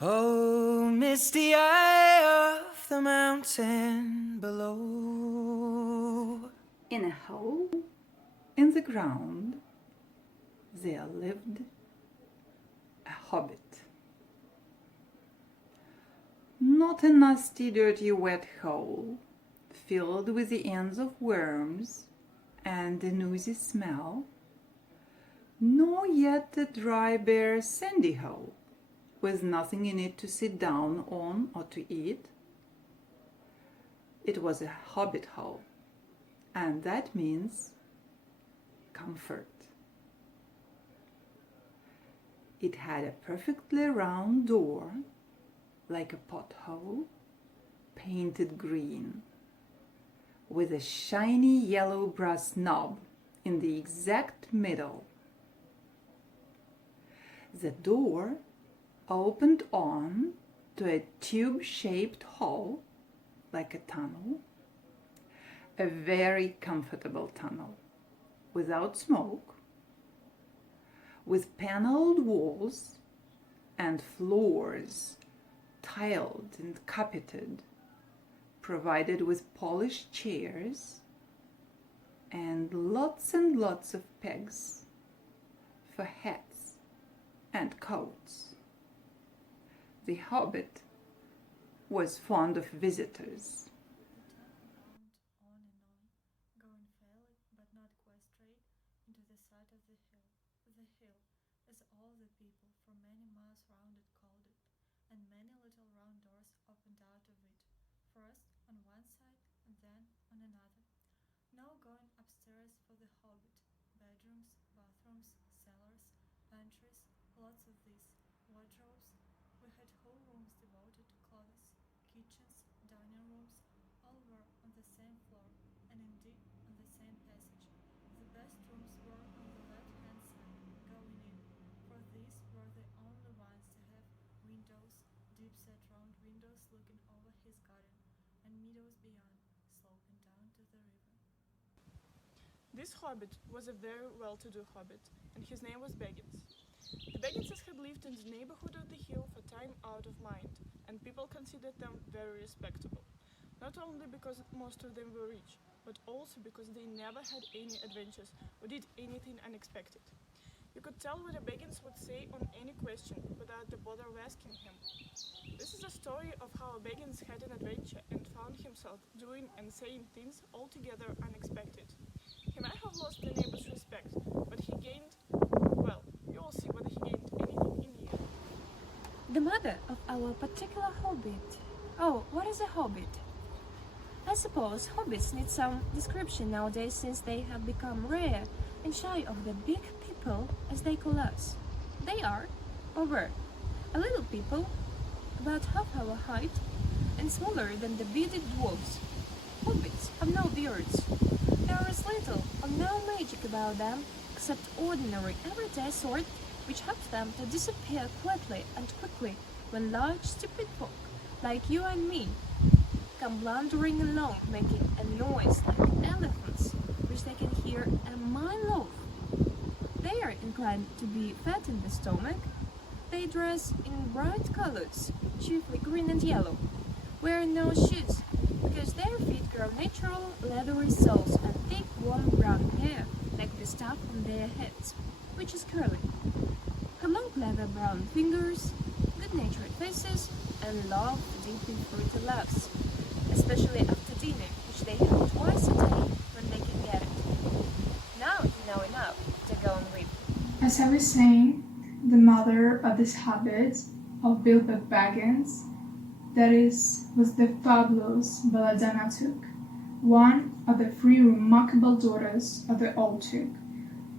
Oh, misty eye of the mountain below. In a hole in the ground there lived a hobbit. Not a nasty, dirty, wet hole filled with the ends of worms and an oozy smell, nor yet a dry, bare, sandy hole with nothing in it to sit down on or to eat. It was a hobbit hole, and that means comfort. It had a perfectly round door, like a pothole, painted green, with a shiny yellow brass knob in the exact middle. The door opened on to a tube-shaped hall, like a tunnel, a very comfortable tunnel, without smoke, with paneled walls and floors tiled and carpeted, provided with polished chairs and lots of pegs for hats and coats. The hobbit was fond of visitors. Going fairly, but not quite straight, into the side of the hill. The hill, as all the people for many miles round it called it, and many little round doors opened out of it, first on one side and then on another. No going upstairs for the hobbit. Bedrooms, bathrooms, cellars, pantries, lots of these, wardrobes. We had whole rooms devoted to clothes, kitchens, dining rooms, all were on the same floor, and indeed on the same passage. The best rooms were on the left-hand side, going in, for these were the only ones to have windows, deep-set round windows looking over his garden, and meadows beyond, sloping down to the river. This hobbit was a very well-to-do hobbit, and his name was Baggins. The Bagginses had lived in the neighborhood of the hill for time out of mind, and people considered them very respectable. Not only because most of them were rich, but also because they never had any adventures or did anything unexpected. You could tell what a Baggins would say on any question without the bother of asking him. This is a story of how a Baggins had an adventure and found himself doing and saying things altogether unexpected. He might have lost the neighbors' respect, but he gained, well, you will see whether he gained anything in the end. The mother of our particular hobbit. Oh, what is a hobbit? I suppose hobbits need some description nowadays, since they have become rare and shy of the big people, as they call us. They are, or were, a little people, about half our height, and smaller than the bearded dwarfs. Hobbits have no beards. There is little or no magic about them, except ordinary everyday sort, which helps them to disappear quietly and quickly when large stupid folk, like you and me, come blundering along, making a noise like elephants, which they can hear a mile off. They are inclined to be fat in the stomach. They dress in bright colors, chiefly green and yellow, wear no shoes, because their feet grow natural leathery soles and thick warm brown hair, like the stuff on their heads, which is curly. Have long clever brown fingers, good-natured faces, and love deep in fruity laughs, especially after dinner, which they have twice a day when they can get it. Now you know enough to go and read. As I was saying, the mother of this hobbit, of Bilbo Baggins, that is, was the fabulous Belladonna Took, one of the 3 remarkable daughters of the old Took,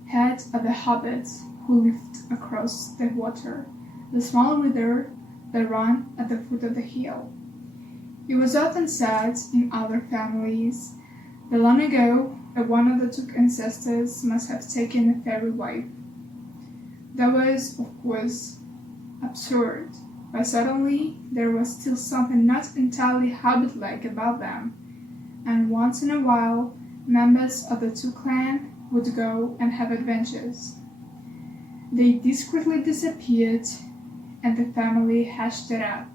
head of the hobbits who lived across the water, the small river that ran at the foot of the hill. It was often said in other families that long ago one of the Took ancestors must have taken a fairy wife. That was, of course, absurd, but suddenly there was still something not entirely hobbit-like about them, and once in a while members of the Took clan would go and have adventures. They discreetly disappeared and the family hashed it out.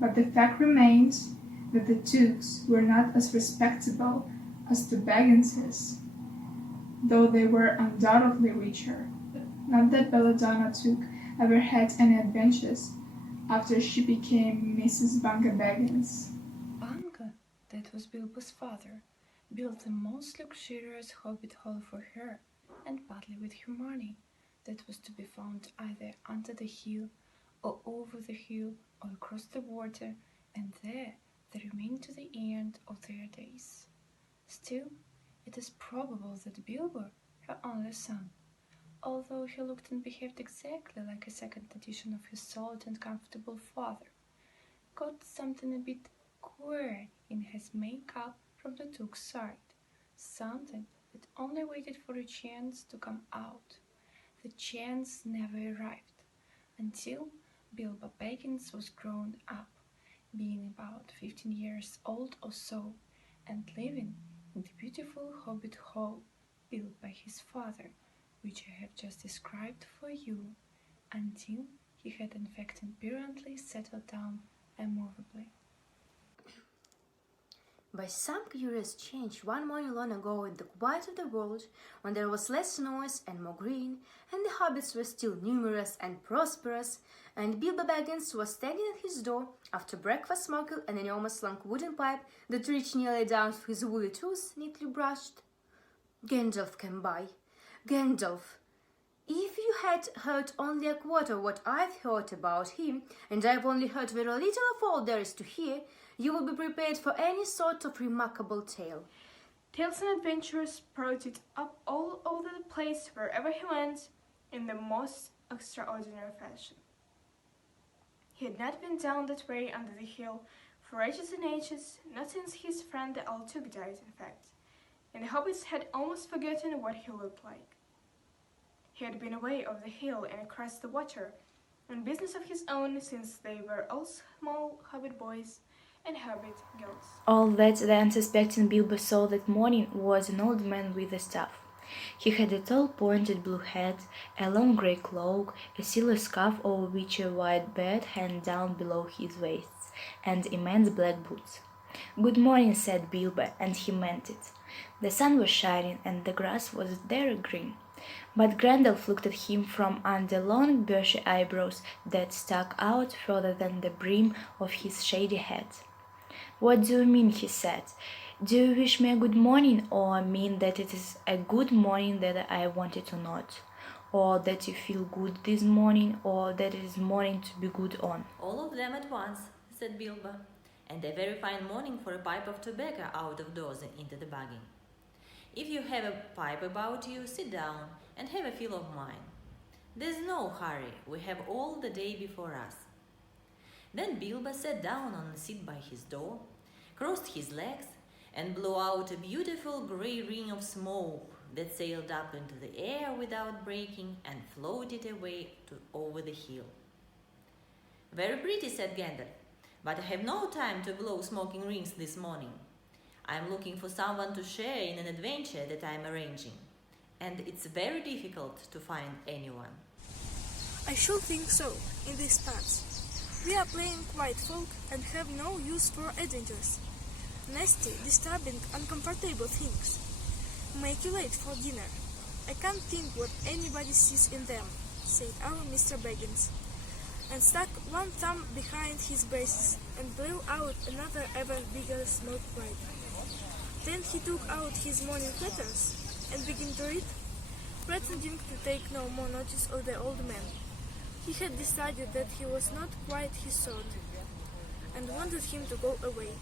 But the fact remains that the Tooks were not as respectable as the Bagginses, though they were undoubtedly richer. Not that Belladonna Took ever had any adventures after she became Mrs. Bunga Baggins. Bunga, that was Bilbo's father, built the most luxurious hobbit hall for her, and partly with her money, that was to be found either under the hill, or over the hill, or across the water, and there they remained to the end of their days. Still, it is probable that Bilbo, her only son, although he looked and behaved exactly like a second edition of his solid and comfortable father, got something a bit queer in his makeup from the Took's side, something that only waited for a chance to come out. The chance never arrived, until Bilbo Baggins was grown up, being about 15 years old or so, and living in the beautiful Hobbit hall built by his father, which I have just described for you, until he had in fact apparently settled down immovably. By some curious change, one morning long ago in the quiet of the world, when there was less noise and more green, and the hobbits were still numerous and prosperous, and Bilbo Baggins was standing at his door after breakfast smoking an enormous long wooden pipe that reached nearly down to his woolly toes, neatly brushed, Gandalf came by. Gandalf. If you had heard only a quarter what I've heard about him, and I've only heard very little of all there is to hear, you will be prepared for any sort of remarkable tale. Tales and adventures sprouted up all over the place wherever he went, in the most extraordinary fashion. He had not been down that way under the hill for ages and ages, not since his friend the Altook died, in fact, and the hobbits had almost forgotten what he looked like. He had been away over the hill and across the water, on business of his own, since they were all small hobbit boys and hobbit girls. All that the unsuspecting Bilbo saw that morning was an old man with a staff. He had a tall pointed blue hat, a long grey cloak, a silver scarf over which a white beard hung down below his waist, and immense black boots. "Good morning," said Bilbo, and he meant it. The sun was shining, and the grass was very green. But Gandalf looked at him from under long bushy eyebrows that stuck out further than the brim of his shady hat. "What do you mean?" he said. "Do you wish me a good morning, or mean that it is a good morning that I wanted or not? Or that you feel good this morning, or that it is morning to be good on?" "All of them at once," said Bilbo, "and a very fine morning for a pipe of tobacco out of doors and into the bargain. If you have a pipe about you, sit down and have a fill of mine. There's no hurry, we have all the day before us." Then Bilbo sat down on the seat by his door, crossed his legs, and blew out a beautiful grey ring of smoke that sailed up into the air without breaking and floated away over the hill. "Very pretty," said Gandalf, "but I have no time to blow smoking rings this morning. I am looking for someone to share in an adventure that I am arranging, and it's very difficult to find anyone." "I should think so, in these parts. We are plain quiet folk and have no use for adventures. Nasty, disturbing, uncomfortable things. Make you late for dinner. I can't think what anybody sees in them," said our Mr. Baggins, and stuck one thumb behind his braces and blew out another ever bigger smoke pipe. Then he took out his morning letters and began to read, pretending to take no more notice of the old man. He had decided that he was not quite his sort, and wanted him to go away.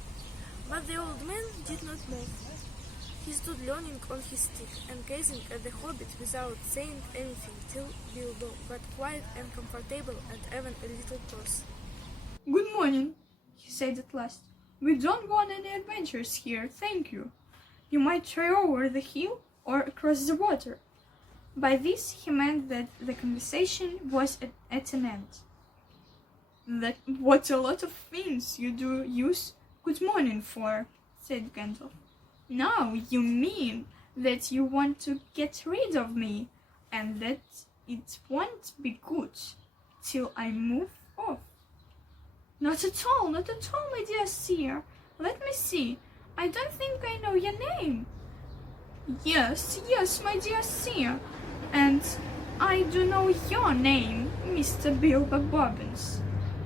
But the old man did not move. He stood leaning on his stick and gazing at the hobbit without saying anything till Bilbo got quiet and comfortable and even a little cross. "Good morning," he said at last. "We don't want any adventures here, thank you. You might try over the hill or across the water." By this he meant that the conversation was at an end. "What a lot of things you do use good morning for," said Gandalf. "Now you mean that you want to get rid of me, and that it won't be good." till I move off. Not at all, my dear sir. Let me see. I don't think I know your name. Yes, my dear sir. And I do know your name, Mr. Bilbo Bobbins.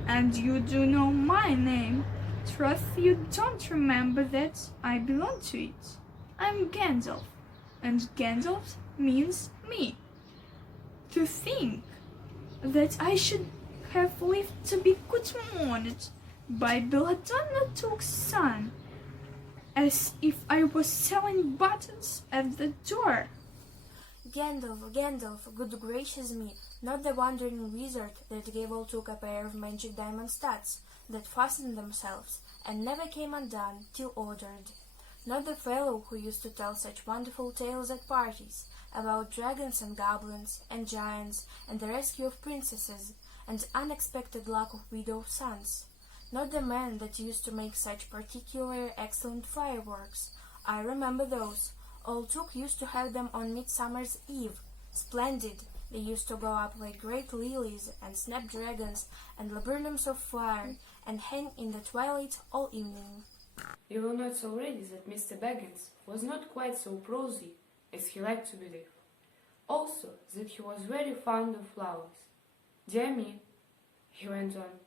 And you do know my name. Troth, you don't remember that I belong to it. I'm Gandalf, and Gandalf means me. To think that I should have lived to be good-mourned by Belladonna Took's son, as if I was selling buttons at the door. Gandalf, good gracious me, not the wandering wizard that gave all Took a pair of magic diamond studs that fastened themselves and never came undone till ordered. Not the fellow who used to tell such wonderful tales at parties about dragons and goblins and giants and the rescue of princesses and unexpected luck of widowed sons. Not the man that used to make such particular excellent fireworks. I remember those. Old Took used to have them on Midsummer's Eve. Splendid. They used to go up like great lilies and snapdragons and laburnums of fire and hang in the twilight all evening. You will notice already that Mr. Baggins was not quite so prosy as he liked to believe. Also, that he was very fond of flowers. Dear me, he went on,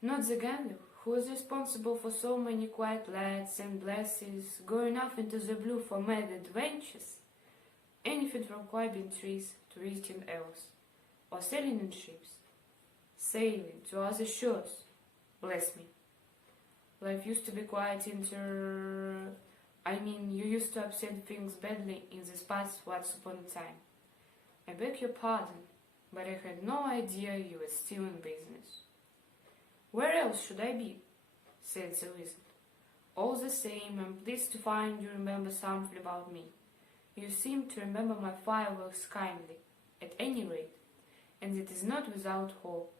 not the Gandalf who was responsible for so many quiet lads and lasses going off into the blue for mad adventures, anything from climbing trees to visiting elves, or sailing in ships, sailing to other shores. Bless me. Life used to be quite you used to upset things badly in this past once upon a time. I beg your pardon, but I had no idea you were still in business. Where else should I be? Said the wizard. All the same, I'm pleased to find you remember something about me. You seem to remember my fireworks kindly, at any rate, and it is not without hope.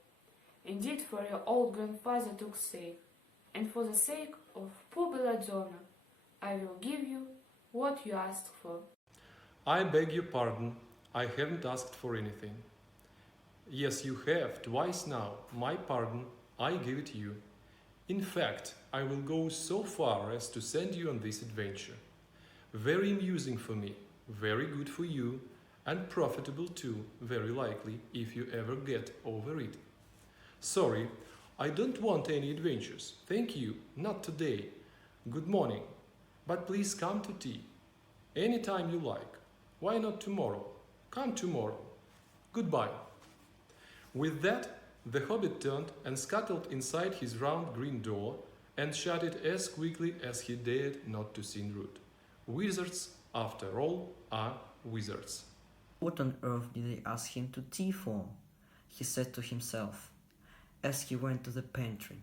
Indeed, for your old grandfather Took's sake, and for the sake of poor Belladonna, I will give you what you asked for. I beg your pardon, I haven't asked for anything. Yes, you have, twice now. My pardon, I give it you. In fact, I will go so far as to send you on this adventure. Very amusing for me, very good for you, and profitable too, very likely, if you ever get over it. Sorry, I don't want any adventures. Thank you, not today. Good morning. But please come to tea. Any time you like. Why not tomorrow? Come tomorrow. Goodbye. With that, the hobbit turned and scuttled inside his round green door and shut it as quickly as he dared not to seem rude. Wizards, after all, are wizards. What on earth did they ask him to tea for? He said to himself, as he went to the pantry.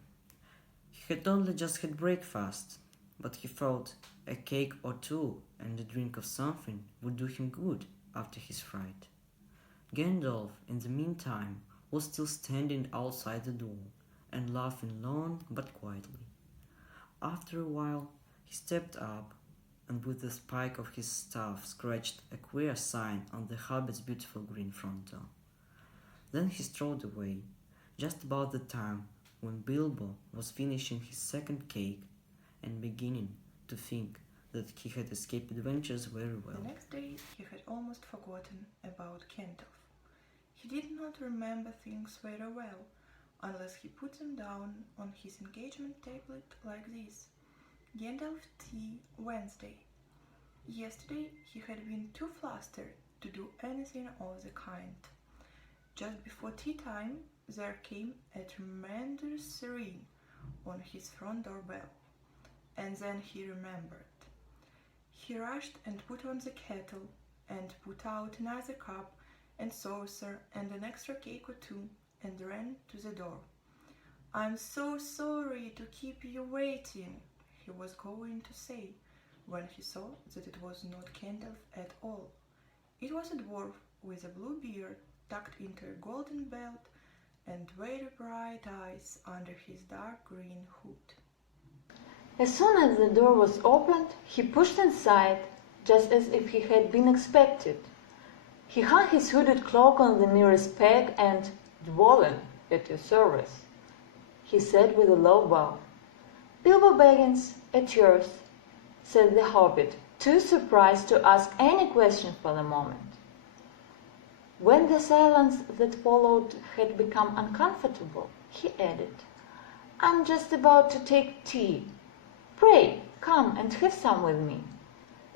He had only just had breakfast, but he thought a cake or two and a drink of something would do him good after his fright. Gandalf, in the meantime, was still standing outside the door and laughing long but quietly. After a while, he stepped up and with the spike of his staff scratched a queer sign on the hobbit's beautiful green front door. Then he strode away, just about the time when Bilbo was finishing his second cake and beginning to think that he had escaped adventures very well. The next day he had almost forgotten about Gandalf. He did not remember things very well, unless he put them down on his engagement tablet like this. Gandalf tea Wednesday. Yesterday he had been too flustered to do anything of the kind. Just before tea time there came a tremendous ring on his front door bell, and then he remembered. He rushed and put on the kettle and put out another cup and saucer and an extra cake or two and ran to the door. "I'm so sorry to keep you waiting," he was going to say, when he saw that it was not Gandalf at all. It was a dwarf with a blue beard tucked into a golden belt and very bright eyes under his dark green hood. As soon as the door was opened, he pushed inside, just as if he had been expected. He hung his hooded cloak on the nearest peg and, "Dwalin," "At your service," he said with a low bow. "Bilbo Baggins, at yours," said the hobbit, too surprised to ask any question for the moment. When the silence that followed had become uncomfortable, he added, "I'm just about to take tea. Pray, come and have some with me.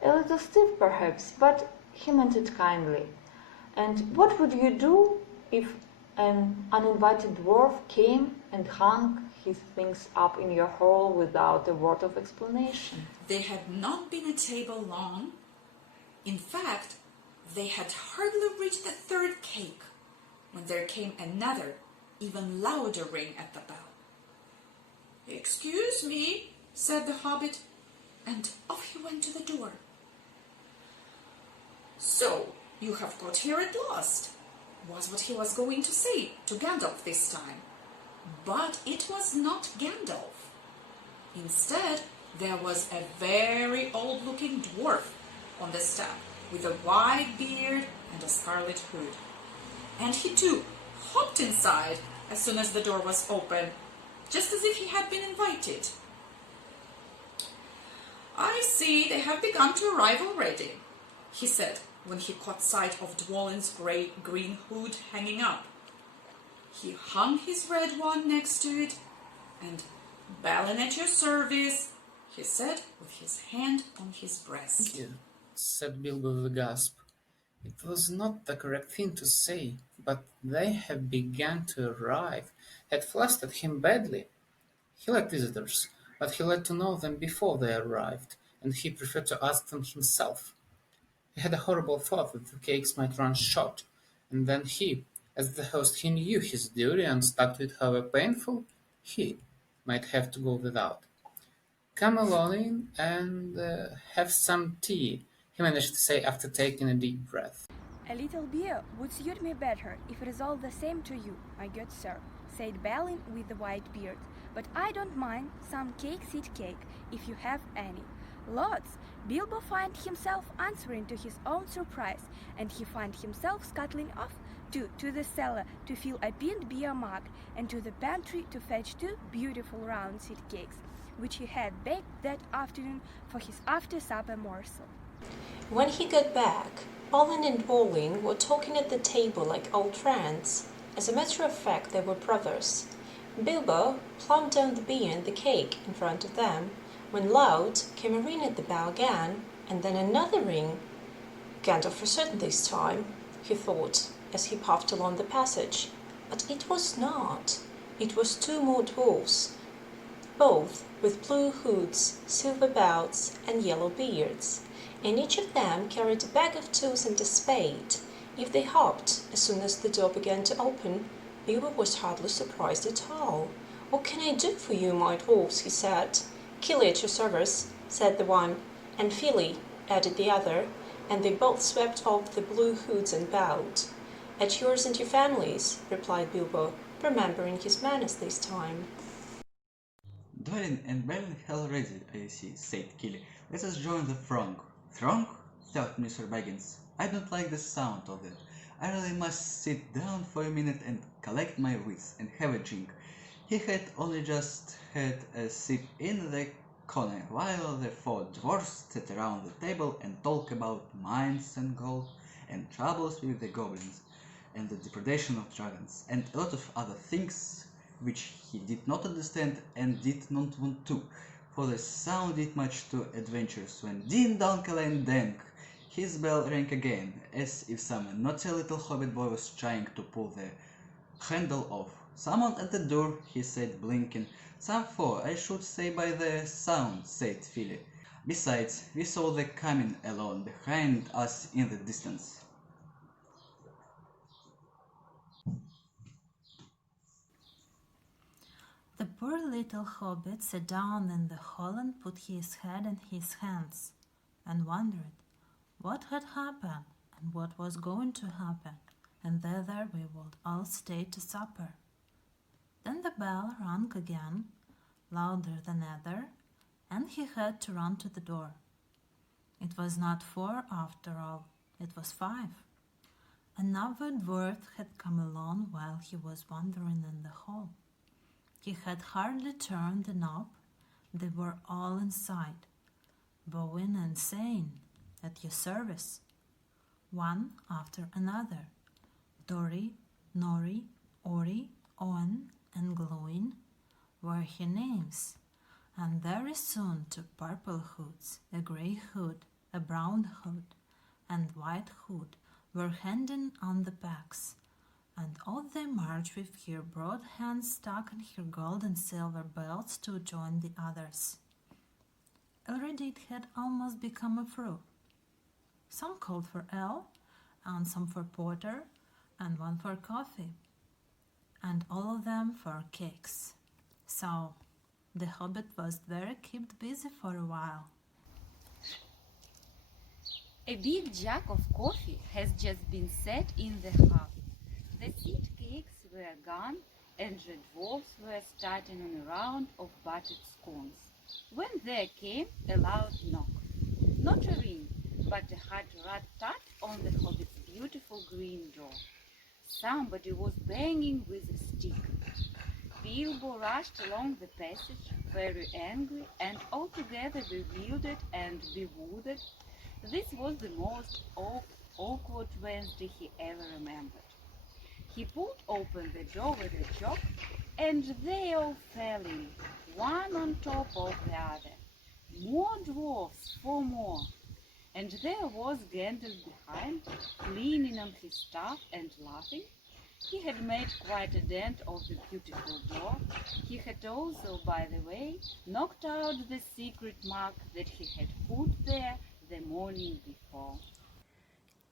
A little stiff, perhaps, but he meant it kindly. And what would you do if an uninvited dwarf came and hung his things up in your hall without a word of explanation?" They had not been at table long. In fact, they had hardly reached the third cake when there came another, even louder ring at the bell. "Excuse me," said the hobbit, and off he went to the door. "So, you have got here at last," was what he was going to say to Gandalf this time. But it was not Gandalf. Instead, there was a very old-looking dwarf on the step with a white beard and a scarlet hood. And he too hopped inside as soon as the door was open, just as if he had been invited. "I see they have begun to arrive already," he said when he caught sight of Dwalin's green hood hanging up. He hung his red one next to it, and "Balin at your service," he said with his hand on his breast. "Thank you," said Bilbo with a gasp. It was not the correct thing to say, but "they have begun to arrive" had flustered him badly. He liked visitors, but he liked to know them before they arrived, and he preferred to ask them himself. He had a horrible thought that the cakes might run short, and then he, as the host, he knew his duty and stuck to it, however painful he might have to go without. "Come along in and have some tea," he managed to say after taking a deep breath. "A little beer would suit me better if it is all the same to you, my good sir," said Balin with the white beard. "But I don't mind some seed cake if you have any." Lots! Bilbo found himself answering to his own surprise, and he found himself scuttling off to the cellar to fill a pint beer mug, and to the pantry to fetch 2 beautiful round seed cakes, which he had baked that afternoon for his after-supper morsel. When he got back, Balin and Dwalin were talking at the table like old friends. As a matter of fact, they were brothers. Bilbo plumped down the beer and the cake in front of them, when loud came a ring at the bell again, and then another ring. Gandalf for certain this time, he thought, as he puffed along the passage. But it was not. It was 2 more dwarfs, both with blue hoods, silver belts, and yellow beards, and each of them carried a bag of tools and a spade. If they hopped as soon as the door began to open, Bilbo was hardly surprised at all. "What can I do for you, my dwarfs?" he said. "Killy at your service," said the one, and Filly, added the other, and they both swept off the blue hoods and bowed. "At yours and your families," replied Bilbo, remembering his manners this time. "Dwalin and Balin are ready, I see," said Killy. "Let us join the throng." "Throng?" thought Mr. Baggins. "I don't like the sound of it. I really must sit down for a minute and collect my wits and have a drink." He had only just had a sip in the corner, while the 4 dwarfs sat around the table and talked about mines and gold, and troubles with the goblins, and the depredation of dragons, and a lot of other things which he did not understand and did not want to, for they sounded much too adventurous, when ding dong and dang, his bell rang again, as if some naughty little hobbit boy was trying to pull the handle off. "Someone at the door," he said, blinking. "Some 4, I should say by the sound," said Filly. "Besides, we saw them coming along behind us in the distance." The poor little hobbit sat down in the hall and put his head in his hands, and wondered what had happened and what was going to happen, and whether we would all stay to supper. Then the bell rang again, louder than ever, and he had to run to the door. It was not 4 after all, it was 5. Another dwarf had come along while he was wandering in the hall. He had hardly turned the knob. They were all inside, bowing and saying, "At your service," one after another. Dori, Nori, Ori, On, and Gluin were her names, and very soon two purple hoods, a grey hood, a brown hood, and white hood were handing on the packs, and off they marched with her broad hands stuck in her gold and silver belts to join the others. Already it had almost become a brew. Some called for ale, and some for porter, and one for coffee, and all of them for cakes. So the Hobbit was very kept busy for a while. A big jug of coffee has just been set in the hub. The seed cakes were gone, and the dwarfs were starting on a round of buttered scones, when there came a loud knock. Not a ring, but a hard rat-tat on the Hobbit's beautiful green door. Somebody was banging with a stick. Bilbo rushed along the passage, very angry and altogether bewildered and bewildered. This was the most awkward Wednesday he ever remembered. He pulled open the door with a jerk, and they all fell in, one on top of the other. More dwarfs, 4 more. And there was Gandalf behind, leaning on his staff and laughing. He had made quite a dent of the beautiful door. He had also, by the way, knocked out the secret mark that he had put there the morning before.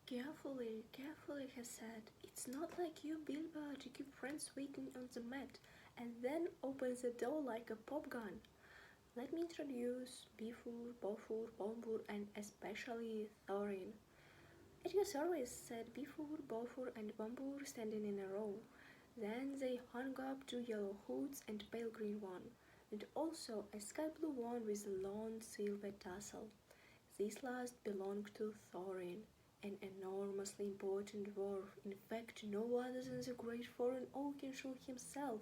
Carefully, carefully, he said. It's not like you, Bilbo, to keep friends waiting on the mat and then open the door like a pop gun. Let me introduce Bifur, Bofur, Bombur, and especially Thorin. At your service, said Bifur, Bofur, and Bombur, standing in a row. Then they hung up 2 yellow hoods and pale green one, and also a sky blue one with a long silver tassel. This last belonged to Thorin, an enormously important dwarf, in fact no other than the great foreign Oakenshaw himself,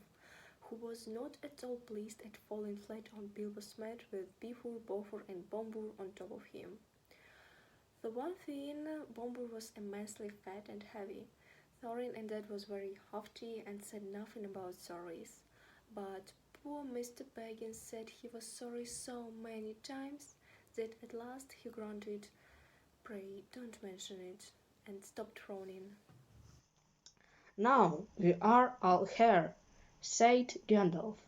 who was not at all pleased at falling flat on Bilbo's mat with Bifur, Bofur, and Bombur on top of him. The one thing, Bombur was immensely fat and heavy. Thorin indeed was very haughty and said nothing about sorries, but poor Mr. Baggins said he was sorry so many times that at last he grunted, "Pray don't mention it," and stopped frowning. "Now we are all here," said Gandalf,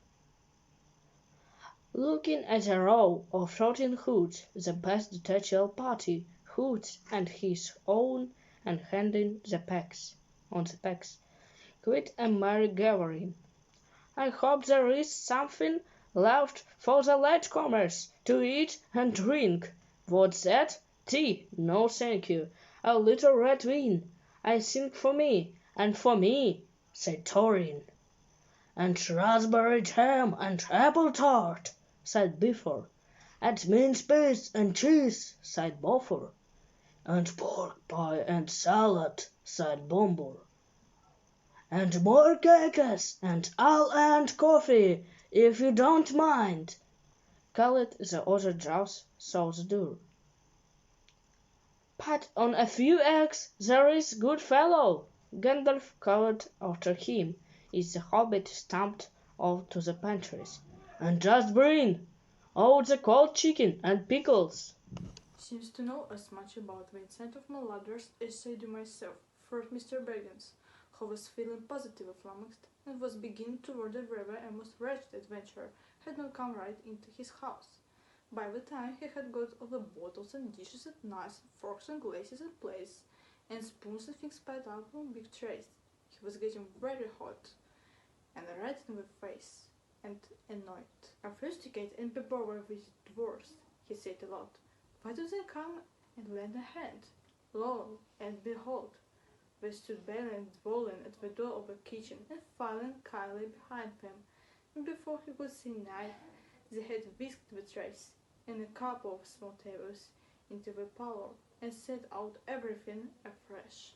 looking at a row of floating hoods, the best detachable party hoods and his own, and handing the packs. Quite a merry gathering. "I hope there is something left for the latecomers to eat and drink. What's that? Tea? No, thank you. A little red wine, I think, for me, and for me," said Thorin. "And raspberry jam and apple tart," said Bifur. "And mince pies and cheese," said Bofur. "And pork pie and salad," said Bombur. "And more cakes and ale and coffee, if you don't mind," called the other dwarfs through the door. "Pat on a few eggs, there is, good fellow," Gandalf called after him as the Hobbit stumped off to the pantries. "And just bring out the cold chicken and pickles." "Seems to know as much about Vincent of Maladras as I do myself," thought Mr. Baggins, who was feeling positively flummoxed, and was beginning to wonder whether a most wretched adventurer had not come right into his house. By the time he had got all the bottles and dishes and knives, forks and glasses and plates, and spoons and things piled up on big trays, he was getting very hot, and red in the face, and annoyed. "I rusticate and be bothered with dwarfs," he said aloud. "Why don't they come and lend a hand?" Lo and behold, they stood bailing and bawling at the door of the kitchen and filing kindly behind them, and before he could say nay, they had whisked the trays and a couple of small tables into the parlor and set out everything afresh.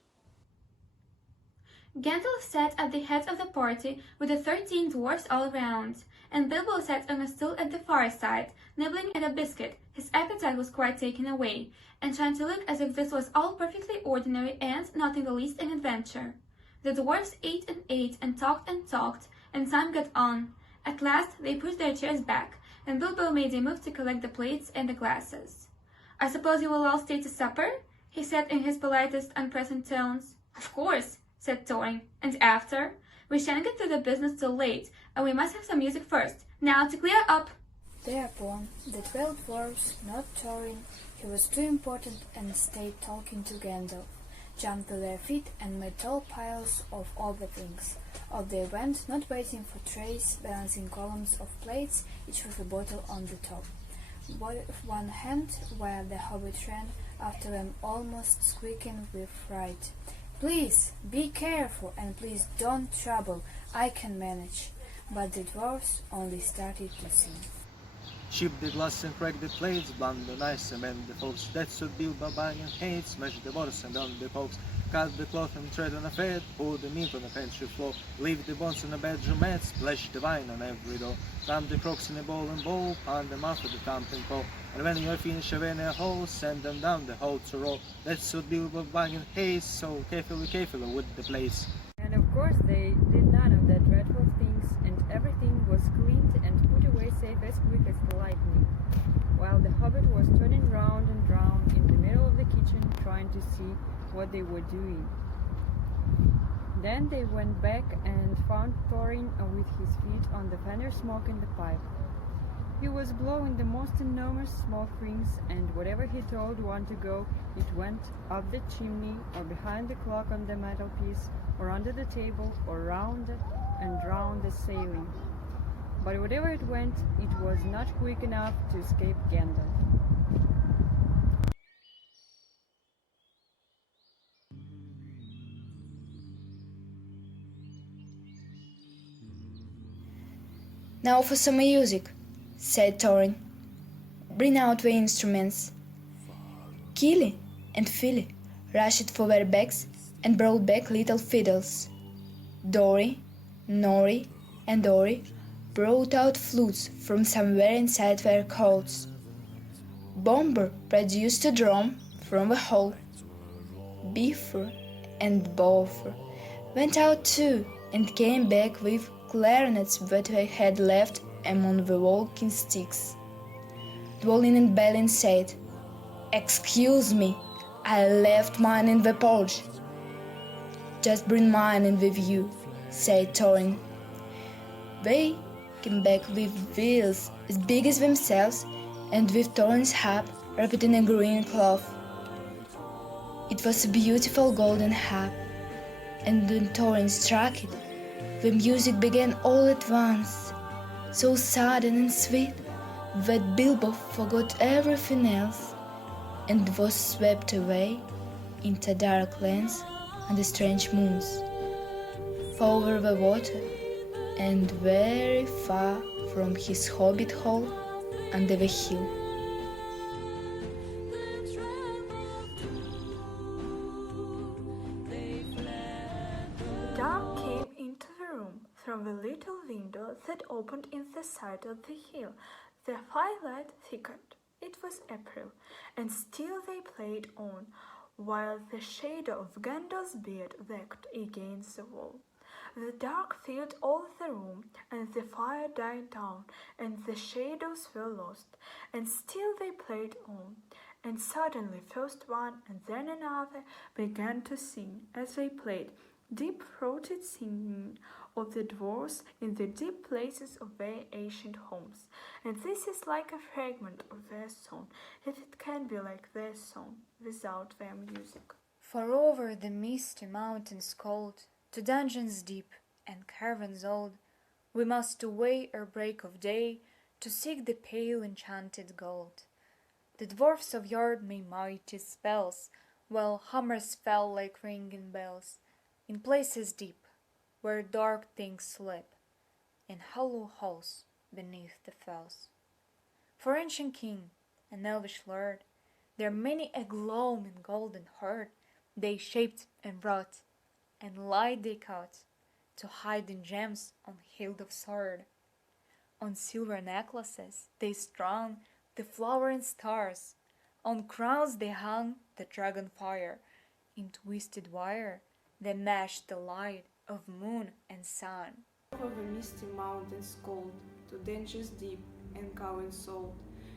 Gandalf sat at the head of the party with the 13 dwarfs all around, and Bilbo sat on a stool at the far side, nibbling at a biscuit. His appetite was quite taken away, and trying to look as if this was all perfectly ordinary and not in the least an adventure. The dwarfs ate and talked, and time got on. At last they pushed their chairs back, and Bilbo made a move to collect the plates and the glasses. "I suppose you will all stay to supper?" he said in his politest, unpleasant tones. "Of course," said Thorin. "And after? We shan't get to the business till late, and we must have some music first. Now to clear up!" Thereupon the 12 dwarfs, not Thorin, he was too important and stayed talking to Gandalf, jumped to their feet and made tall piles of other things. Off they went, not waiting for trays, balancing columns of plates, each with a bottle on the top. With one hand, while the Hobbit ran after them, almost squeaking with fright. "Please, be careful, and please don't trouble, I can manage." But the dwarfs only started to sing. Chip the glass and crack the plates, blunt the knives and mend the forks. That's what Bilbo Baggins hates. Smash the boards and on the pokes. Cut the cloth and tread on a bed. Put the meat on the pantry floor. Leave the bones on the bedroom mat. Splash the wine on every door. Dump the crocks in a bowl and bowl. Pound them after the thumping pole. And when you're finished of any hole, send them down the hole to roll. That's what Bilbo Baggins hates. So carefully with the plates. And of course they did none of the dreadful things, and everything was cleaned and put away safe as quick as the lightning, while the Hobbit was turning round and round in the middle of the kitchen trying to see what they were doing. Then they went back and found Thorin with his feet on the fender smoking the pipe. He was blowing the most enormous smoke rings, and whatever he told one to go, it went up the chimney, or behind the clock on the mantelpiece, or under the table, or round and round the ceiling. But whatever it went, it was not quick enough to escape Gandalf. "Now for some music," said Thorin. "Bring out the instruments." Kili and Fili rushed for their bags and brought back little fiddles. Dori, Nori, and Ori brought out flutes from somewhere inside their coats. Bomber produced a drum from the hole. Bifur and Bofur went out too and came back with clarinets that they had left among the walking sticks. Dwalin and Balin said, "Excuse me, I left mine in the porch." "Just bring mine in with you," said Thorin. They came back with wheels as big as themselves and with Thorin's harp wrapped in a green cloth. It was a beautiful golden harp, and when Thorin struck it, the music began all at once, so sudden and sweet that Bilbo forgot everything else and was swept away into dark lands under strange moons, far over the water and very far from his hobbit hole under the hill. Dark came into the room from the little window that opened in the side of the hill. The firelight thickened. It was April, and still they played on, while the shadow of Gandalf's beard backed against the wall. The dark filled all the room, and the fire died down, and the shadows were lost, and still they played on. And suddenly first one and then another began to sing as they played, deep-throated singing of the dwarfs in the deep places of their ancient homes. And this is like a fragment of their song, if it can be like their song without their music. For over the misty mountains cold, to dungeons deep and caverns old, we must away ere break of day to seek the pale enchanted gold. The dwarfs of yore made mighty spells, while hammers fell like ringing bells, in places deep, where dark things sleep, in hollow halls beneath the fells. For ancient king and elvish lord, their many a gloam and golden horde, they shaped and wrought, and light they cut, to hide in gems on hilt of sword. On silver necklaces they strung the flowering stars, on crowns they hung the dragon fire, in twisted wire they meshed the light of moon and sun. Over misty mountains cold, to dangers deep and cowing soul,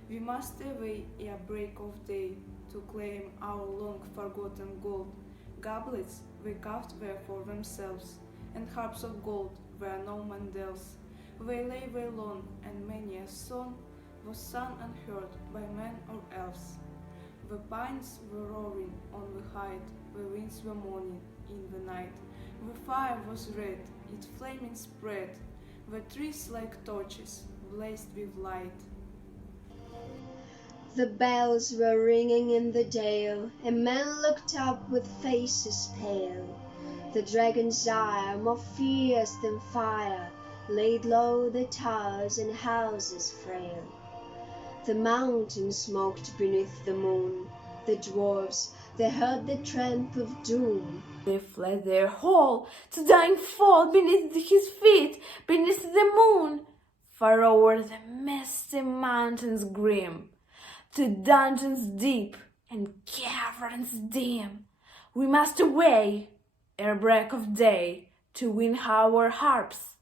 we must away ere break of day, to claim our long forgotten gold. Goblets they carved were for themselves, and harps of gold where no man deals. They lay way long, and many a song was sung unheard by men or elves. The pines were roaring on the height, the winds were moaning in the night. The fire was red, it flaming spread, the trees like torches blazed with light. The bells were ringing in the dale, and men looked up with faces pale. The dragon's eye, more fierce than fire, laid low the towers and houses frail. The mountains smoked beneath the moon. The dwarfs, they heard the tramp of doom. They fled their hall, to die and fall beneath his feet, beneath the moon, far over the misty mountains grim, to dungeons deep and caverns dim. We must away, ere break of day, to win our harps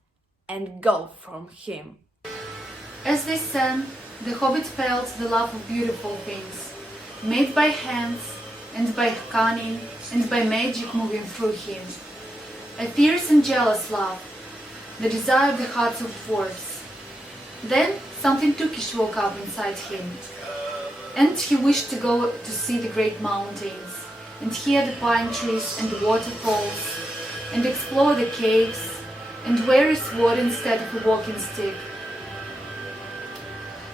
and go from him. As they sang, the hobbit felt the love of beautiful things, made by hands and by cunning and by magic moving through him. A fierce and jealous love, the desire of the hearts of dwarfs. Then something Turkish woke up inside him, and he wished to go to see the great mountains, and hear the pine trees and the waterfalls, and explore the caves, and wear a sword instead of a walking stick.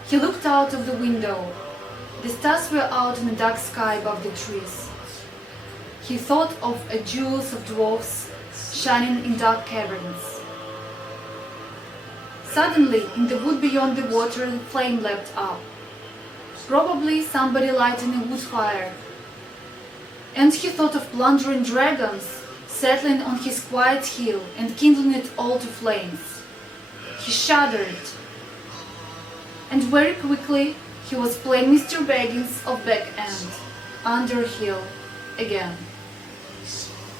He looked out of the window. The stars were out in the dark sky above the trees. He thought of a jewels of dwarfs shining in dark caverns. Suddenly, in the wood beyond the water, a flame leapt up. Probably somebody lighting a wood fire. And he thought of plundering dragons settling on his quiet hill and kindling it all to flames. He shuddered, and very quickly he was playing Mr. Baggins of Back End, under a hill, again.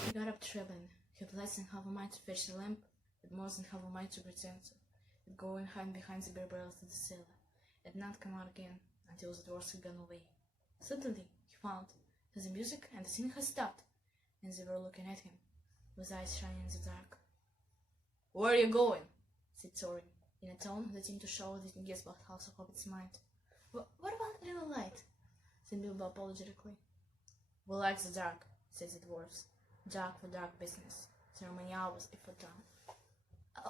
He got up trembling. He had less than half a mile to fetch the lamp, but more than half a mile to pretend to. He'd go and hide behind the bare barrels of the cellar, and not come out again until the dwarfs had gone away. Suddenly he found that the music and the singing had stopped, and they were looking at him, with eyes shining in the dark. "Where are you going?" said Thorin, in a tone that seemed to show that he guessed about half the Hobbit's mind. "What about a little light?" said Bilbo apologetically. "We like the dark," said the dwarfs. "Dark for dark business. There are many hours before dawn."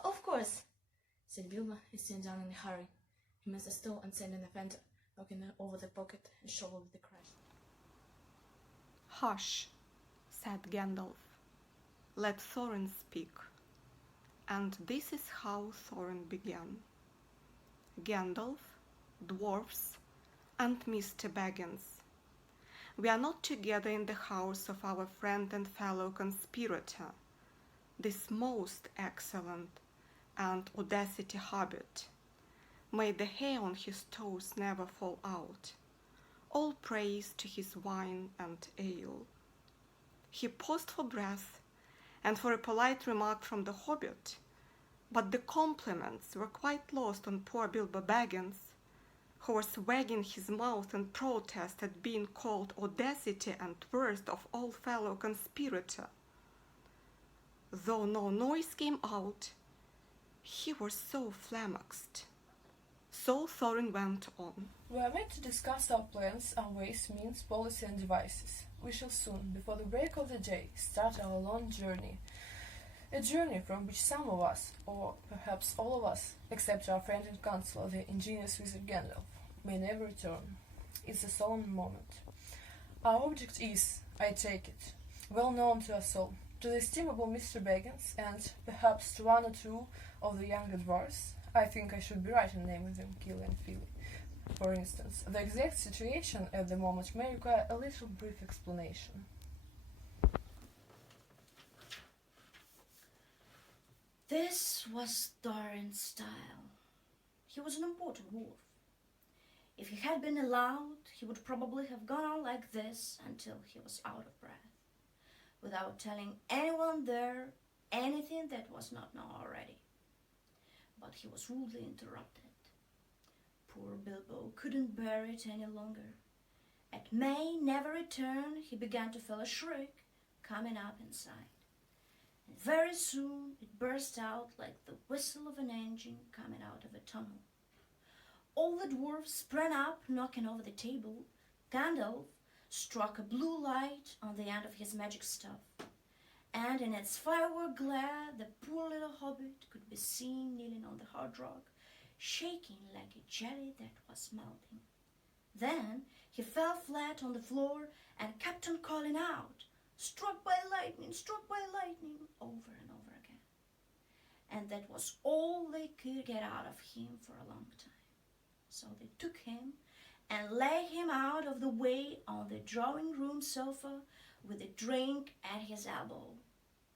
"Of course," said Bilbo, sitting down in a hurry. He missed a stool and sat in the fender, looking over the pocket and shovel with the crash. "Hush," said Gandalf. "Let Thorin speak." And this is how Thorin began. "Gandalf, dwarfs, and Mr. Baggins, we are not together in the house of our friend and fellow conspirator, this most excellent and audacity Hobbit. May the hair on his toes never fall out. All praise to his wine and ale." He paused for breath and for a polite remark from the Hobbit, but the compliments were quite lost on poor Bilbo Baggins, who was wagging his mouth in protest at being called audacity and worst of all fellow conspirator. Though no noise came out, he was so flummoxed. So Thorin went on. "We are meant to discuss our plans, our ways, means, policy and devices. We shall soon, before the break of the day, start our long journey. A journey from which some of us, or perhaps all of us, except our friend and counselor, the ingenious wizard Gandalf, may never return. It's a solemn moment. Our object is, I take it, well known to us all, to the estimable Mr. Baggins, and perhaps to one or two of the younger dwarfs. I think I should be right in naming them Kili and Fili. For instance, the exact situation at the moment may require a little brief explanation. This was Thorin's style. He was an important wolf. If he had been allowed, he would probably have gone on like this until he was out of breath, without telling anyone there anything that was not known already. But he was rudely interrupted. Poor Bilbo couldn't bear it any longer. At May never return, he began to feel a shriek coming up inside. And very soon it burst out like the whistle of an engine coming out of a tunnel. All the dwarfs sprang up, knocking over the table. Gandalf struck a blue light on the end of his magic staff, and in its firework glare the poor little hobbit could be seen kneeling on the hard rock, shaking like a jelly that was melting. Then he fell flat on the floor and kept on calling out, struck by lightning, over and over again. And that was all they could get out of him for a long time. So they took him and laid him out of the way on the drawing room sofa with a drink at his elbow,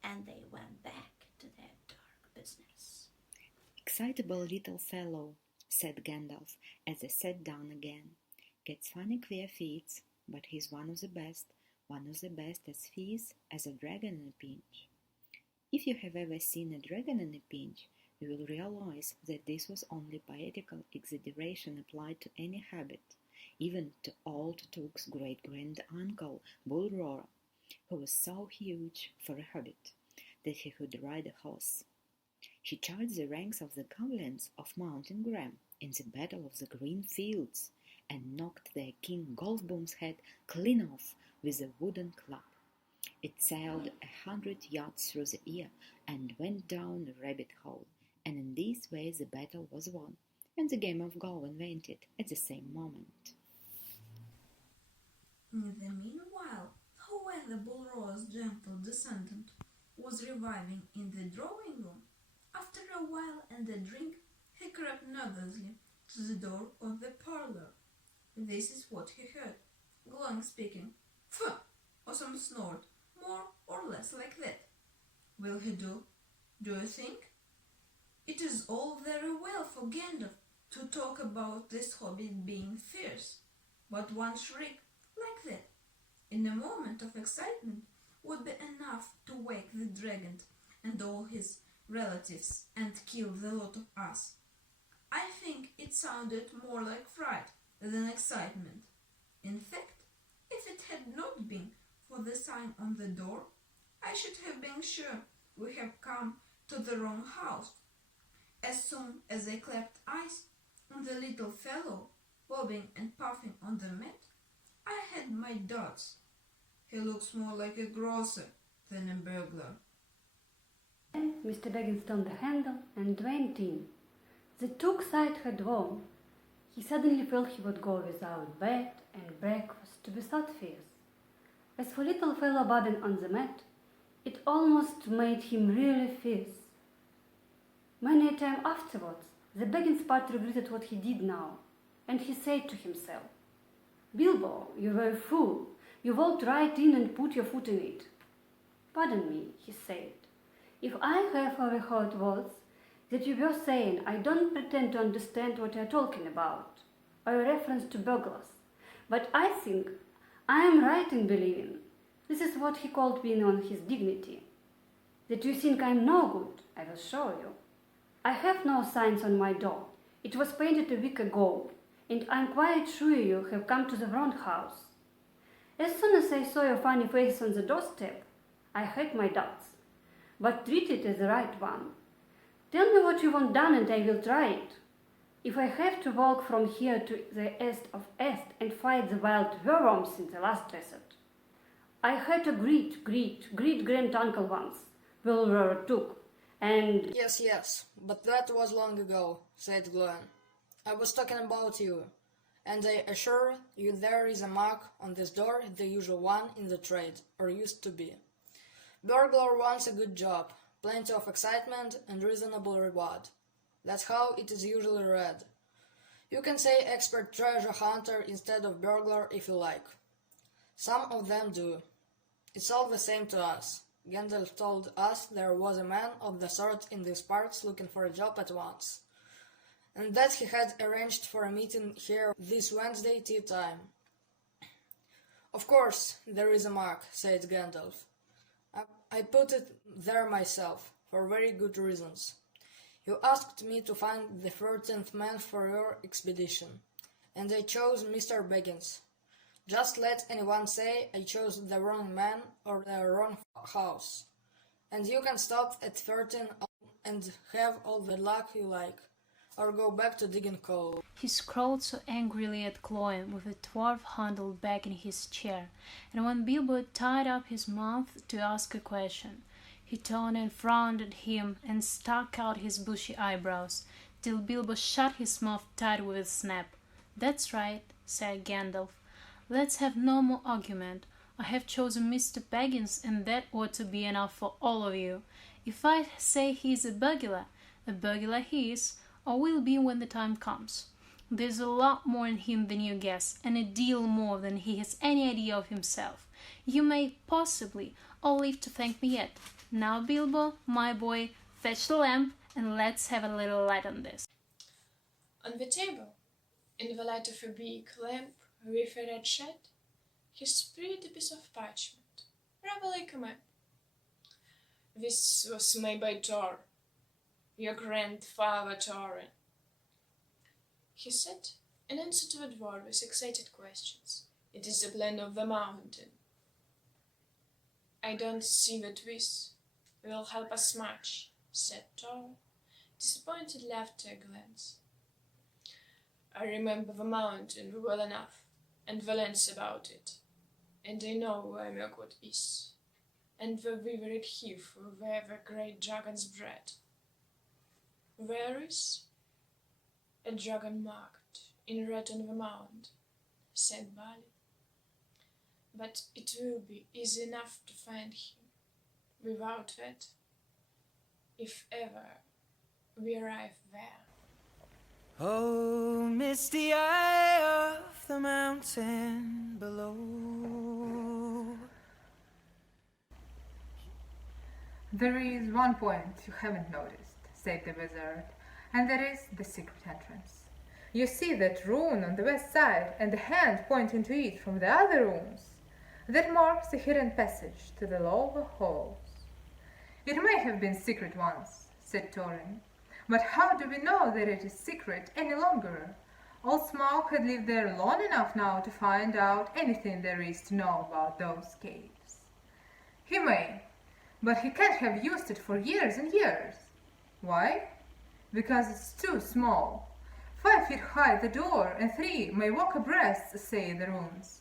and they went back to their dark business. "Excitable little fellow," said Gandalf as they sat down again. "Gets funny queer feats, but he's one of the best as fierce as a dragon in a pinch." If you have ever seen a dragon in a pinch, you will realize that this was only poetical exaggeration applied to any habit, even to old Took's great-grand-uncle, Bull Roarer, who was so huge for a hobbit that he could ride a horse. He charged the ranks of the goblins of Mountain Graham in the Battle of the Green Fields and knocked their King Golfboom's head clean off with a wooden club. It sailed 100 yards through the air and went down a rabbit hole, and in this way the battle was won, and the game of Go invented at the same moment. In the meanwhile, however, Bull Roarer's gentle descendant was reviving in the drawing room. After a while and a drink, he crept nervously to the door of the parlor. This is what he heard, Glowing speaking, "Pfuh!" or some snort, more or less like that. Will he do you think? It is all very well for Gandalf to talk about this hobbit being fierce, but one shriek like that, in a moment of excitement, would be enough to wake the dragon and all his relatives and kill the lot of us. I think it sounded more like fright than excitement. In fact, if it had not been for the sign on the door, I should have been sure we have come to the wrong house. As soon as I clapped eyes on the little fellow bobbing and puffing on the mat, I had my doubts. He looks more like a grocer than a burglar. Then Mr. Baggins turned the handle and went in. The Took side had won. He suddenly felt he would go without bed and breakfast to be thought fierce. As for little fellow bobbing on the mat, it almost made him really fierce. Many a time afterwards, the Baggins part regretted what he did now, and he said to himself, "Bilbo, you were a fool. You walked right in and put your foot in it." "Pardon me," he said, "if I have overheard words that you were saying I don't pretend to understand what you're talking about, or a reference to burglars, but I think I am right in believing," this is what he called being on his dignity, "that you think I'm no good. I will show you. I have no signs on my door. It was painted a week ago, and I'm quite sure you have come to the wrong house. As soon as I saw your funny faces on the doorstep, I had my doubts, but treated as the right one. Tell me what you want done and I will try it. If I have to walk from here to the east of Est and fight the wild werewolves in the last desert. I had a great-great-great-grand-uncle once, Will Took, and..." Yes, but that was long ago," said Glenn. "I was talking about you, and I assure you there is a mark on this door, the usual one in the trade, or used to be. Burglar wants a good job, plenty of excitement, and reasonable reward. That's how it is usually read. You can say expert treasure hunter instead of burglar if you like. Some of them do. It's all the same to us. Gandalf told us there was a man of the sort in these parts looking for a job at once, and that he had arranged for a meeting here this Wednesday tea time. Of course, there is a mark, said Gandalf. I put it there myself, for very good reasons. You asked me to find the 13th man for your expedition, and I chose Mr. Baggins. Just let anyone say I chose the wrong man or the wrong house, and you can stop at 13 and have all the luck you like, or go back to digging coal. He scowled so angrily at Chloe with a dwarf-handled bag in his chair, and when Bilbo tied up his mouth to ask a question, he turned and frowned at him and stuck out his bushy eyebrows, till Bilbo shut his mouth tight with a snap. "That's right," said Gandalf. "Let's have no more argument. I have chosen Mr. Baggins, and that ought to be enough for all of you. If I say he's a burglar he is, or will be when the time comes. There's a lot more in him than you guess, and a deal more than he has any idea of himself. You may possibly all live to thank me yet. Now, Bilbo, my boy, fetch the lamp, and let's have a little light on this." On the table, in the light of a big lamp with a red shade, he spread a piece of parchment, rather like a map. "This was made by Thor, your grandfather Thorin," he said, in answer to the dwarf's excited questions. "It is the plan of the mountain. I don't see that this will help us much," said Thor, disappointed after a glance. "I remember the mountain well enough, and the lands about it, and I know where Mirkwood is, and the withered heath where the great dragons bred. There is a dragon marked in red on the mound," said Balin, "but it will be easy enough to find him. Without that, if ever we arrive there." Oh, misty eye of the mountain below. "There is one point you haven't noticed," said the wizard, "and that is the secret entrance. You see that rune on the west side and the hand pointing to it from the other rooms? That marks a hidden passage to the lower halls. It may have been secret once," said Thorin, "but how do we know that it is secret any longer? Old Smaug had lived there long enough now to find out anything there is to know about those caves. He may, but he can't have used it for years and years. Why? Because it's too small. 5 feet high the door, and 3 may walk abreast, say the runes.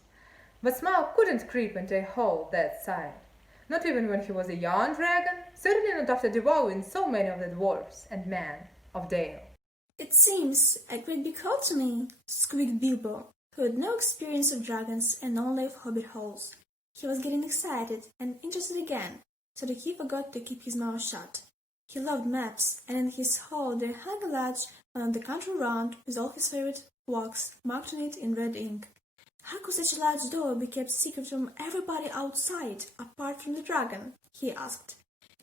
But Smaug couldn't creep into a hole that side, not even when he was a young dragon, certainly not after devouring so many of the dwarfs and men of Dale." "It seems a great big hole to me," squeaked Bilbo, who had no experience of dragons and only of hobbit holes. He was getting excited and interested again, so that he forgot to keep his mouth shut. He loved maps, and in his hall there hung a large one of the country round with all his favorite walks marked on it in red ink. How could such a large door be kept secret from everybody outside, apart from the dragon? He asked.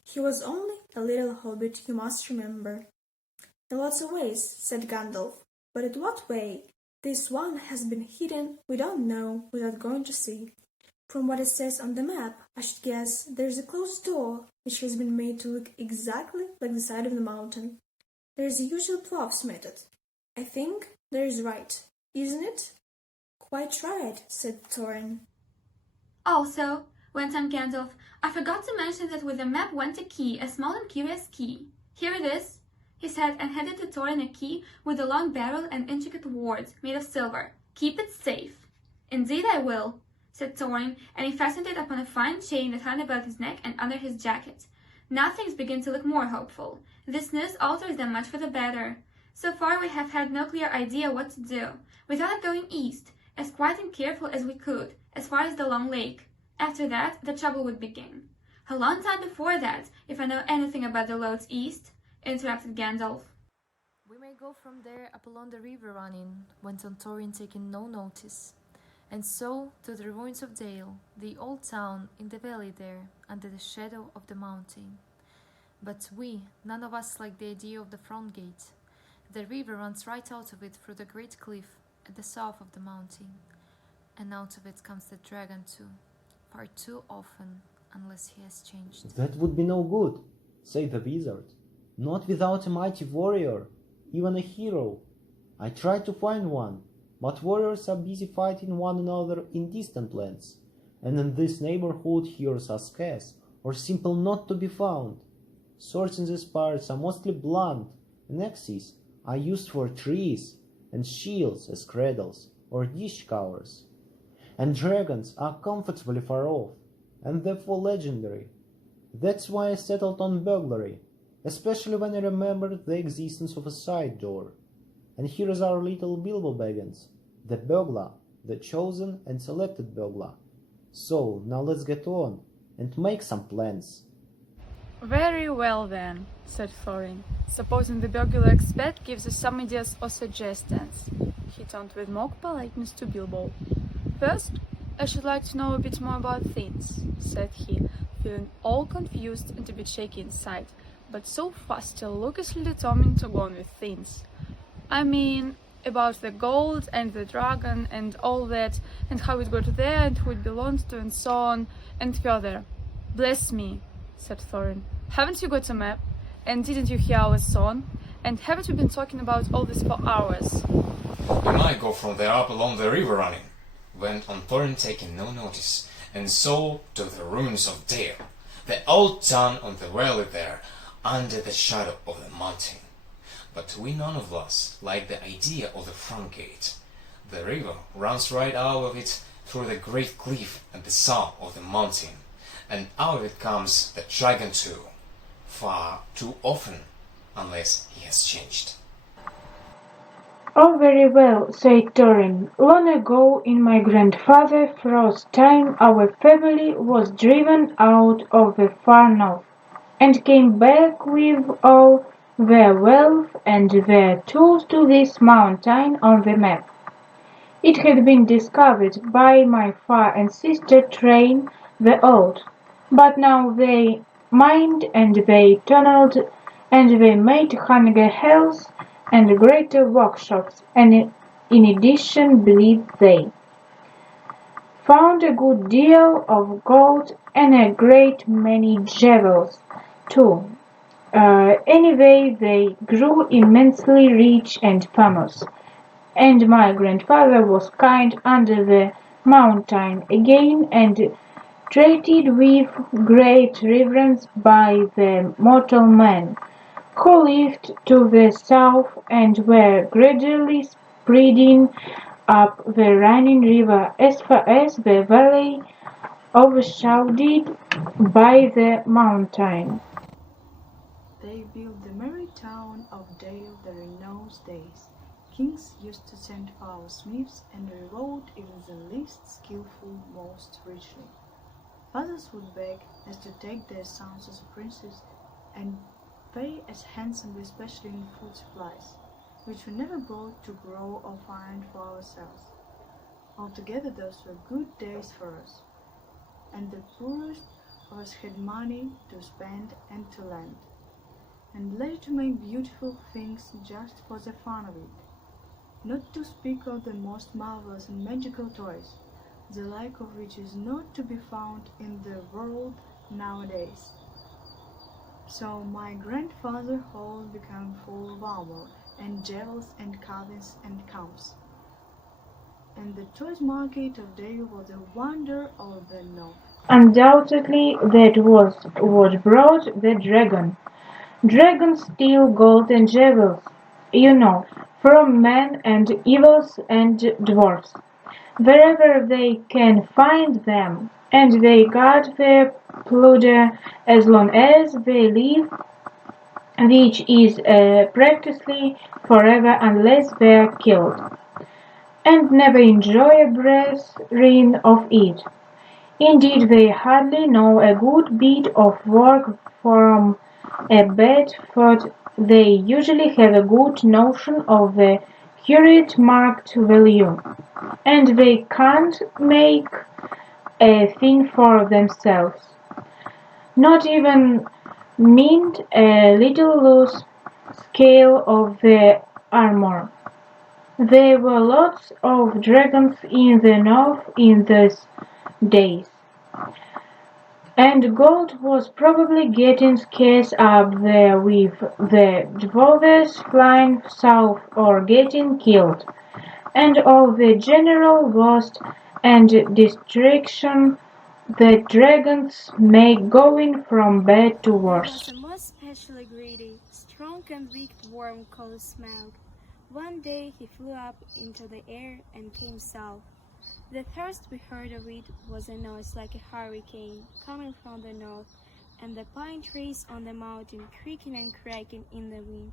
He was only a little hobbit, you must remember. "In lots of ways," said Gandalf, "but in what way? This one has been hidden, we don't know, without going to see. From what it says on the map, I should guess there's a closed door, which has been made to look exactly like the side of the mountain. There's the usual plough's method. I think there is right, isn't it?" "Quite right," said Thorin. "Also," went on Gandalf, "I forgot to mention that with the map went a key, a small and curious key. Here it is," he said, and handed to Thorin a key with a long barrel and intricate wards made of silver. "Keep it safe." "Indeed I will," said Thorin, and he fastened it upon a fine chain that hung about his neck and under his jacket. Now things begin to look more hopeful. This news alters them much for the better. So far we have had no clear idea what to do. We thought of going east, as quiet and careful as we could, as far as the Long Lake. After that, the trouble would begin. "A long time before that, if I know anything about the roads east," interrupted Gandalf. "We may go from there up along the river running," went on Thorin, taking no notice. and so to the ruins of Dale, the old town in the valley there, under the shadow of the mountain. But we, none of us like the idea of the front gate. The river runs right out of it through the great cliff at the south of the mountain, and out of it comes the dragon too, far too often, unless he has changed. That would be no good, said the wizard. Not without a mighty warrior, even a hero. I tried to find one, but warriors are busy fighting one another in distant lands, and in this neighborhood heroes are scarce, or simply not to be found. Swords in these parts are mostly blunt, and axes are used for trees, and shields as cradles or dish covers. And dragons are comfortably far off, and therefore legendary. That's why I settled on burglary, especially when I remembered the existence of a side door. And here is our little Bilbo Baggins, the burglar, the chosen and selected burglar. So, now let's get on and make some plans. Very well then, said Thorin, supposing the burglar expert gives us some ideas or suggestions. He turned with mock politeness to Bilbo. First, I should like to know a bit more about things, said he, feeling all confused and a bit shaky inside, but so far still lookishly determined to go on with things. I mean, about the gold and the dragon and all that, and how it got there and who it belonged to and so on, and further. Bless me, said Thorin. Haven't you got a map? And didn't you hear our song? And haven't we been talking about all this for hours? We might go from there up along the river running, went on Thorin taking no notice, and so to the ruins of Dale, the old town on the valley there, under the shadow of the mountain. But we none of us like the idea of the front gate. The river runs right out of it through the great cliff at the south of the mountain, and out of it comes the dragon too, far too often, unless he has changed. Oh, very well, said Thorin. Long ago, in my grandfather Frost's time, our family was driven out of the far north, and came back with all their wealth and their tools to this mountain on the map. It had been discovered by my father and sister Train the Old, but now they mined and they tunneled and they made hunger hells and greater workshops, and in addition, believe they found a good deal of gold and a great many jewels too. Anyway, they grew immensely rich and famous, and my grandfather was kind under the mountain again and treated with great reverence by the mortal men who lived to the south and were gradually spreading up the running river as far as the valley overshadowed by the mountain. They built the merry town of Dale there in those days. Kings used to send for our smiths, and reward even the least skillful most richly. Fathers would beg as to take their sons as princes, and pay as handsomely, especially in food supplies, which we never bought to grow or find for ourselves. Altogether those were good days for us, and the poorest of us had money to spend and to lend, and leisure to make beautiful things just for the fun of it, not to speak of the most marvelous and magical toys, the like of which is not to be found in the world nowadays. So my grandfather's hall became full of armor, and jewels, and carvings, and combs. And the toys market of Dale was a wonder of the north. Undoubtedly, that was what brought the dragon. Dragons steal gold and jewels, you know, from men and evils and dwarfs, wherever they can find them, and they guard their plunder as long as they live, which is practically forever unless they are killed, and never enjoy a breath of it. Indeed, they hardly know a good bit of work from a bad, but they usually have a good notion of the curate marked value. and they can't make a thing for themselves. Not even mend a little loose scale of the armor. There were lots of dragons in the north in those days, and gold was probably getting scarce up there with the dwarves flying south or getting killed, and all the general loss and destruction that dragons make going from bad to There worse. was a most especially greedy, strong and wicked worm called Smaug. One day he flew up into the air and came south. The first we heard of it was a noise like a hurricane coming from the north, and the pine trees on the mountain creaking and cracking in the wind.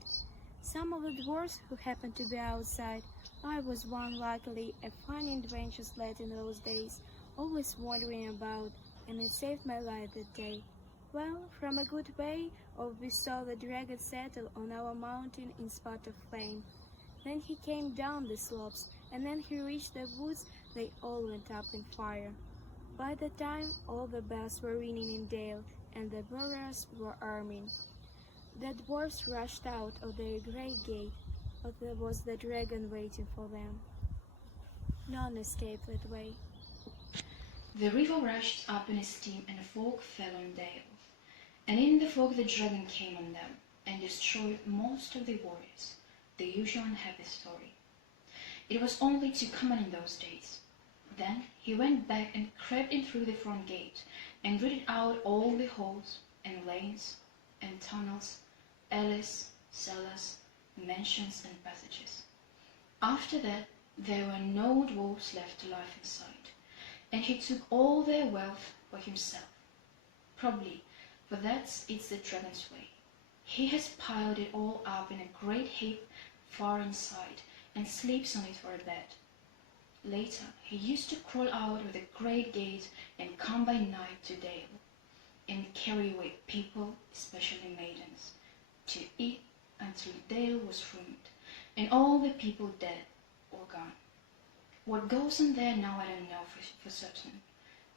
Some of the dwarfs who happened to be outside, I was one luckily, a fine adventurous lad in those days, always wandering about, and it saved my life that day. Well, from a good way off we saw the dragon settle on our mountain in spot of flame. Then he came down the slopes, and then he reached the woods, they all went up in fire. By the time all the bells were ringing in Dale, and the warriors were arming, the dwarfs rushed out of their great gate, but there was the dragon waiting for them. None escaped that way. The river rushed up in a steam, and a fog fell on Dale. And in the fog the dragon came on them, and destroyed most of the warriors, the usual unhappy story. It was only too common in those days. Then he went back and crept in through the front gate, and rooted out all the halls, and lanes, and tunnels, alleys, cellars, mansions, and passages. After that there were no dwarfs left alive in sight, and he took all their wealth for himself. Probably, for that's it's the dragon's way. He has piled it all up in a great heap far inside, and sleeps on it for a bed. Later he used to crawl out of the great gate and come by night to Dale, and carry away people, especially maidens, to eat until Dale was ruined, and all the people dead or gone. What goes on there now I don't know for certain,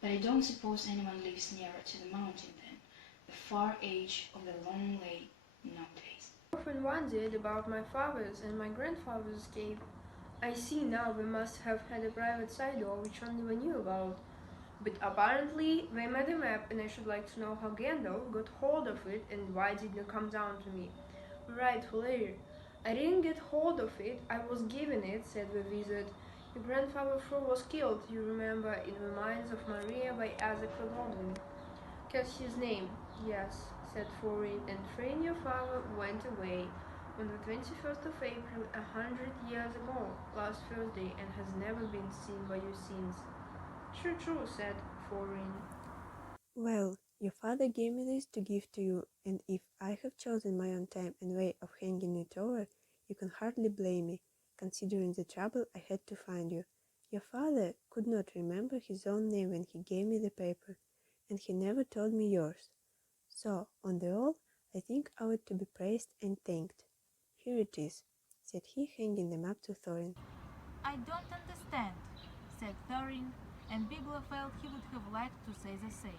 but I don't suppose anyone lives nearer to the mountain than the far edge of the long lake nowadays. I often wondered about my father's and my grandfather's cave. I see now they must have had a private side door which only we knew about. But apparently they made a map, and I should like to know how Gandalf got hold of it and why it didn't come down to me. Right, later. I didn't get hold of it, I was given it, said the wizard. Your grandfather Frodo was killed, you remember, in the mines of Maria by Isaac the Baldwin. Catch his name, yes, said Thorin, and Thrain your father went away on the 21st of April 100 years ago, last Thursday, and has never been seen by you since. True, said Thorin. Well, your father gave me this to give to you, and if I have chosen my own time and way of hanging it over, you can hardly blame me, considering the trouble I had to find you. Your father could not remember his own name when he gave me the paper, and he never told me yours. So, on the whole, I think I ought to be praised and thanked. Here it is, said he, handing the map to Thorin. I don't understand, said Thorin, and Bilbo felt he would have liked to say the same.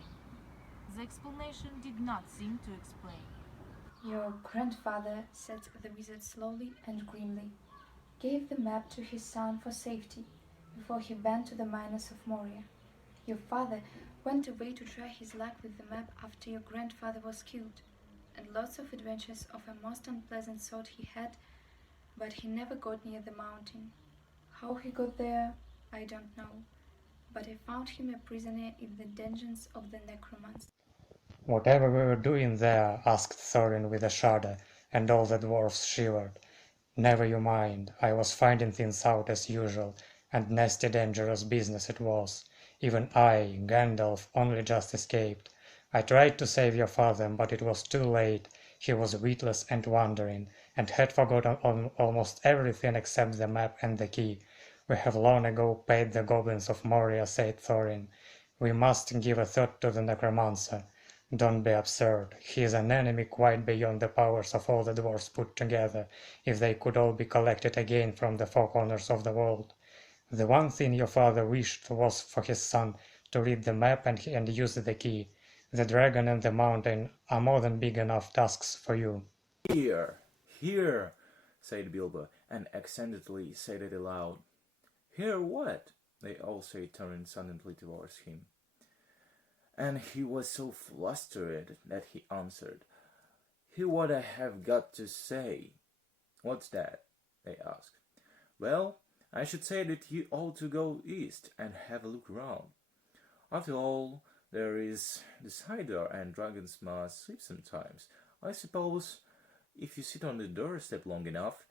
The explanation did not seem to explain. Your grandfather, said the wizard slowly and grimly, gave the map to his son for safety before he went to the mines of Moria. Your father went away to try his luck with the map after your grandfather was killed, and lots of adventures of a most unpleasant sort he had, but he never got near the mountain. How he got there, I don't know, but I found him a prisoner in the dungeons of the necromancer. Whatever we were doing there? Asked Thorin with a shudder, and all the dwarfs shivered. Never you mind, I was finding things out as usual, and nasty dangerous business it was. Even I, Gandalf, only just escaped. I tried to save your father, but it was too late. He was witless and wandering, and had forgotten almost everything except the map and the key. We have long ago paid the goblins of Moria, said Thorin. We must give a thought to the necromancer. Don't be absurd. He is an enemy quite beyond the powers of all the dwarfs put together, if they could all be collected again from the four corners of the world. The one thing your father wished was for his son to read the map and use the key. The dragon and the mountain are more than big enough tasks for you. Here, here, said Bilbo, and accentedly said it aloud. Hear what? They all said, turning suddenly towards him. And he was so flustered that he answered, Hear what I have got to say. What's that? They asked. Well, I should say that you ought to go east and have a look round. After all, there is the cider and dragons must sleep sometimes. I suppose if you sit on the doorstep long enough,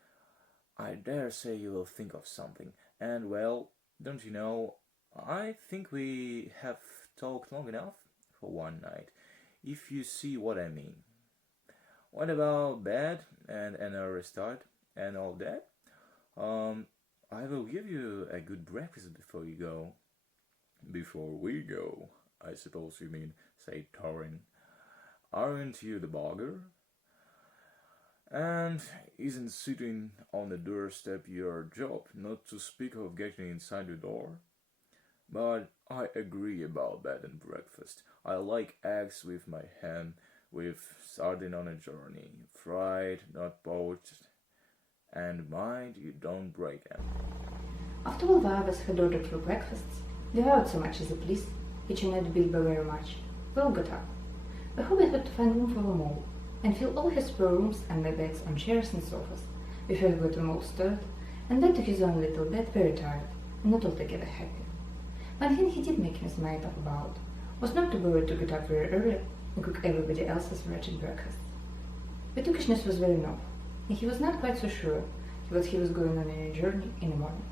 I dare say you will think of something. And well, don't you know, I think we have talked long enough for one night, if you see what I mean. What about bed and an early start and all that? I will give you a good breakfast before you go. Before we go, I suppose you mean, said Thorin. Aren't you the bogger? And isn't sitting on the doorstep your job, not to speak of getting inside the door? But I agree about bed and breakfast. I like eggs with my ham, with sardine on a journey, fried, not poached, and mind you don't break them. After all the others had ordered for breakfasts, without so much as a please, which annoyed Bilbo very much, they all got up. The Hobbit had to find room for them all, and fill all his spare rooms and lay bags on chairs and sofas, before he got them all stirred, and went to his own little bed very tired, and not altogether happy. One thing he did make his mind up about was not to bother to get up very early and cook everybody else's wretched breakfast. The Tookishness was wearing off, and he was not quite so sure that he was going on any journey in the morning.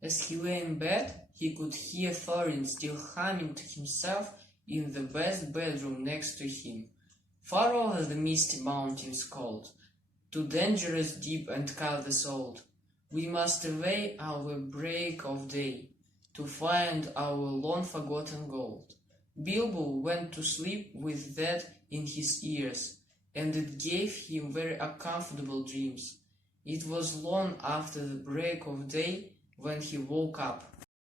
As he lay in bed, he could hear Thorin still humming to himself in the best bedroom next to him. Far over the misty mountains called, too dangerous, deep, and colourless old, we must away our break of day, to find our long-forgotten gold. Bilbo went to sleep with that in his ears, and it gave him very uncomfortable dreams. It was long after the break of day when he woke up.